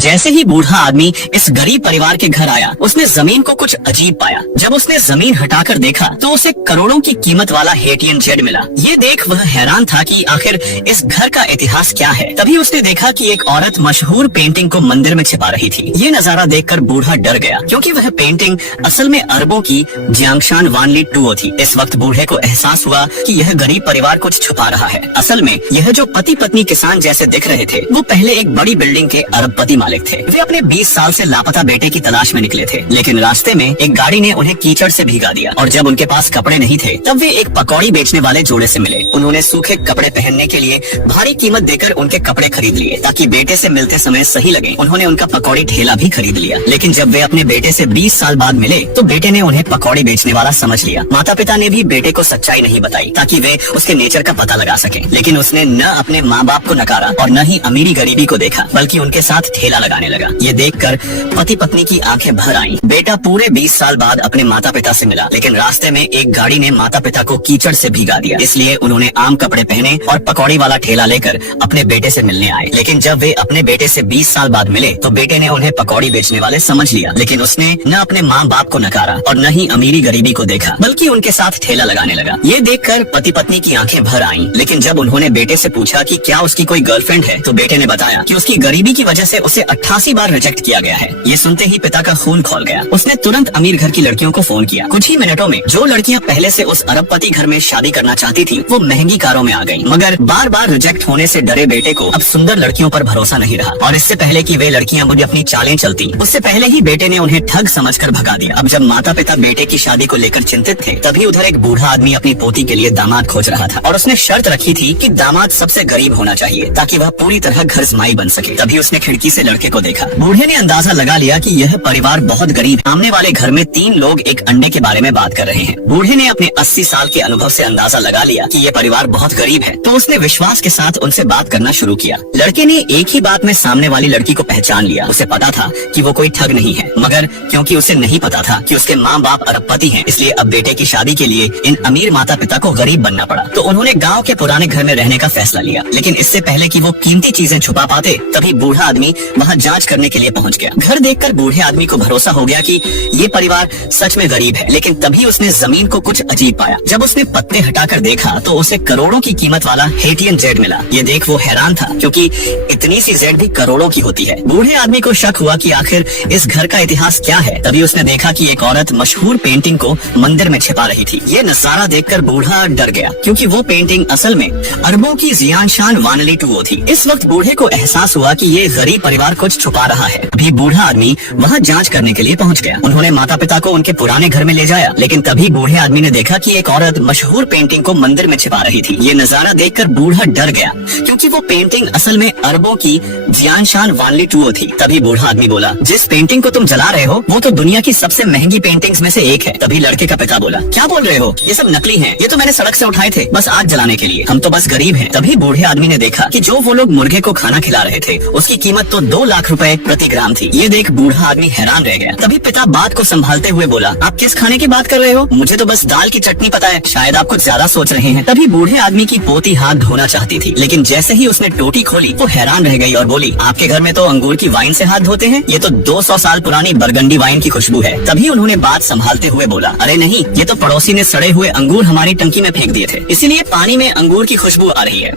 जैसे ही बूढ़ा आदमी इस गरीब परिवार के घर आया, उसने जमीन को कुछ अजीब पाया। जब उसने जमीन हटाकर देखा तो उसे करोड़ों की कीमत वाला हेटियन जेड मिला। ये देख वह हैरान था कि आखिर इस घर का इतिहास क्या है। तभी उसने देखा कि एक औरत मशहूर पेंटिंग को मंदिर में छिपा रही थी। ये नजारा देखकर बूढ़ा डर गया, क्योंकि वह पेंटिंग असल में अरबों की जियांगशान वानली टुओ थी। इस वक्त बूढ़े को एहसास हुआ कि यह गरीब परिवार कुछ छुपा रहा है। असल में यह जो पति पत्नी किसान जैसे दिख रहे थे, वो पहले एक बड़ी बिल्डिंग के अरबपति मालिक थे। वे अपने 20 साल से लापता बेटे की तलाश में निकले थे, लेकिन रास्ते में एक गाड़ी ने उन्हें कीचड़ से भीगा दिया। और जब उनके पास कपड़े नहीं थे, तब वे एक पकौड़ी बेचने वाले जोड़े से मिले। उन्होंने सूखे कपड़े पहनने के लिए भारी कीमत देकर उनके कपड़े खरीद लिए, ताकि बेटे से मिलते समय सही लगे। उन्होंने उनका पकौड़ी ठेला भी खरीद लिया। लेकिन जब वे अपने बेटे से 20 साल बाद मिले, तो बेटे ने उन्हें पकौड़ी बेचने वाला समझ लिया। माता पिता ने भी बेटे को सच्चाई नहीं बताई, ताकि वे उसके नेचर का पता लगा सके। लेकिन उसने न अपने माँ बाप को नकारा और न ही अमीरी गरीबी को देखा, बल्कि उनके साथ ठेला लगाने लगा। ये देखकर पति पत्नी की आंखें भर आईं। बेटा पूरे 20 साल बाद अपने माता पिता से मिला, लेकिन रास्ते में एक गाड़ी ने माता पिता को कीचड़ से भीगा दिया। इसलिए उन्होंने आम कपड़े पहने और पकौड़ी वाला ठेला लेकर अपने बेटे से मिलने आए। लेकिन जब वे अपने बेटे से 20 साल बाद मिले, तो बेटे ने उन्हें पकौड़ी बेचने वाले समझ लिया। लेकिन उसने न अपने माँ बाप को नकारा और न ही अमीरी गरीबी को देखा, बल्कि उनके साथ ठेला लगाने लगा। ये देखकर पति पत्नी की आंखें भर आईं। लेकिन जब उन्होंने बेटे से पूछा कि क्या उसकी कोई गर्लफ्रेंड है, तो बेटे ने बताया कि उसकी गरीबी की वजह से उसे 88 बार रिजेक्ट किया गया है। ये सुनते ही पिता का खून खौल गया। उसने तुरंत अमीर घर की लड़कियों को फोन किया। कुछ ही मिनटों में जो लड़कियां पहले से उस अरबपति घर में शादी करना चाहती थी, वो महंगी कारों में आ गईं। मगर बार बार रिजेक्ट होने से डरे बेटे को अब सुंदर लड़कियों पर भरोसा नहीं रहा। और इससे पहले कि वे लड़कियां मुझे अपनी चालें चलती, उससे पहले ही बेटे ने उन्हें ठग समझकर भगा दिया। अब जब माता पिता बेटे की शादी को लेकर चिंतित थे, तभी उधर एक बूढ़ा आदमी अपनी पोती के लिए दामाद खोज रहा था। और उसने शर्त रखी थी कि दामाद सबसे गरीब होना चाहिए, ताकि वह पूरी तरह घर जमाई बन सके। तभी उसने खिड़की से लड़के को देखा। बूढ़े ने अंदाजा लगा लिया कि यह परिवार बहुत गरीब है। सामने वाले घर में 3 लोग एक अंडे के बारे में बात कर रहे हैं। बूढ़े ने अपने 80 साल के अनुभव से अंदाजा लगा लिया कि यह परिवार बहुत गरीब है, तो उसने विश्वास के साथ उनसे बात करना शुरू किया। लड़के ने एक ही बात में सामने वाली लड़की को पहचान लिया। उसे पता था कि वो कोई ठग नहीं है, मगर क्योंकि उसे नहीं पता था कि उसके माँ बाप अरबपति हैं, इसलिए अब बेटे की शादी के लिए इन अमीर माता पिता को गरीब बनना पड़ा। तो उन्होंने गाँव के पुराने घर में रहने का फैसला लिया। लेकिन इससे पहले कि वो कीमती चीजें छुपा पाते, तभी बूढ़ा आदमी वहाँ जांच करने के लिए पहुँच गया। घर देखकर बूढ़े आदमी को भरोसा हो गया कि ये परिवार सच में गरीब है। लेकिन तभी उसने जमीन को कुछ अजीब पाया। जब उसने पत्ते हटाकर देखा, तो उसे करोड़ों की कीमत वाला हेटियन जेड मिला। ये देख वो हैरान था, क्योंकि इतनी सी जेड भी करोड़ों की होती है। बूढ़े आदमी को शक हुआ कि आखिर इस घर का इतिहास क्या है। तभी उसने देखा कि एक औरत मशहूर पेंटिंग को मंदिर में छिपा रही थी। ये नजारा देखकर बूढ़ा डर गया, क्योंकि वो पेंटिंग असल में अरबों की जियांगशान वानली टुओ थी। इस वक्त बूढ़े को एहसास हुआ कि ये गरीब परिवार कुछ छुपा रहा है। अभी बूढ़ा आदमी वहाँ जांच करने के लिए पहुँच गया। उन्होंने माता पिता को उनके पुराने घर में ले जाया। लेकिन तभी बूढ़े आदमी ने देखा कि एक औरत मशहूर पेंटिंग को मंदिर में छिपा रही थी। ये नजारा देखकर बूढ़ा डर गया, क्योंकि वो पेंटिंग असल में अरबों की जियांगशान वानली टुओ थी। तभी बूढ़ा आदमी बोला, जिस पेंटिंग को तुम जला रहे हो, वो तो दुनिया की सबसे महंगी पेंटिंग्स में से एक है। तभी लड़के का पिता बोला, क्या बोल रहे हो, ये सब नकली हैं। ये तो मैंने सड़क से उठाए थे, बस आग जलाने के लिए। हम तो बस गरीब हैं। तभी बूढ़े आदमी ने देखा कि जो वो लोग मुर्गे को खाना खिला रहे थे, उसकी कीमत तो 2 लाख रुपए प्रति ग्राम थी। ये देख बूढ़ा आदमी हैरान रह गया। तभी पिता बात को संभालते हुए बोला, आप किस खाने की बात कर रहे हो? मुझे तो बस दाल की चटनी पता है, शायद आप कुछ ज्यादा सोच रहे हैं। तभी बूढ़े आदमी की पोती हाथ धोना चाहती थी, लेकिन जैसे ही उसने टोटी खोली, वो हैरान रह गई और बोली, आपके घर में तो अंगूर की वाइन से हाथ धोते हैं? ये तो 200 साल पुरानी बरगंडी वाइन की खुशबू है। तभी उन्होंने बात संभालते हुए बोला, अरे नहीं, ये तो पड़ोसी ने सड़े हुए अंगूर हमारी टंकी में फेंक दिए थे, इसीलिए पानी में अंगूर की खुशबू आ रही है।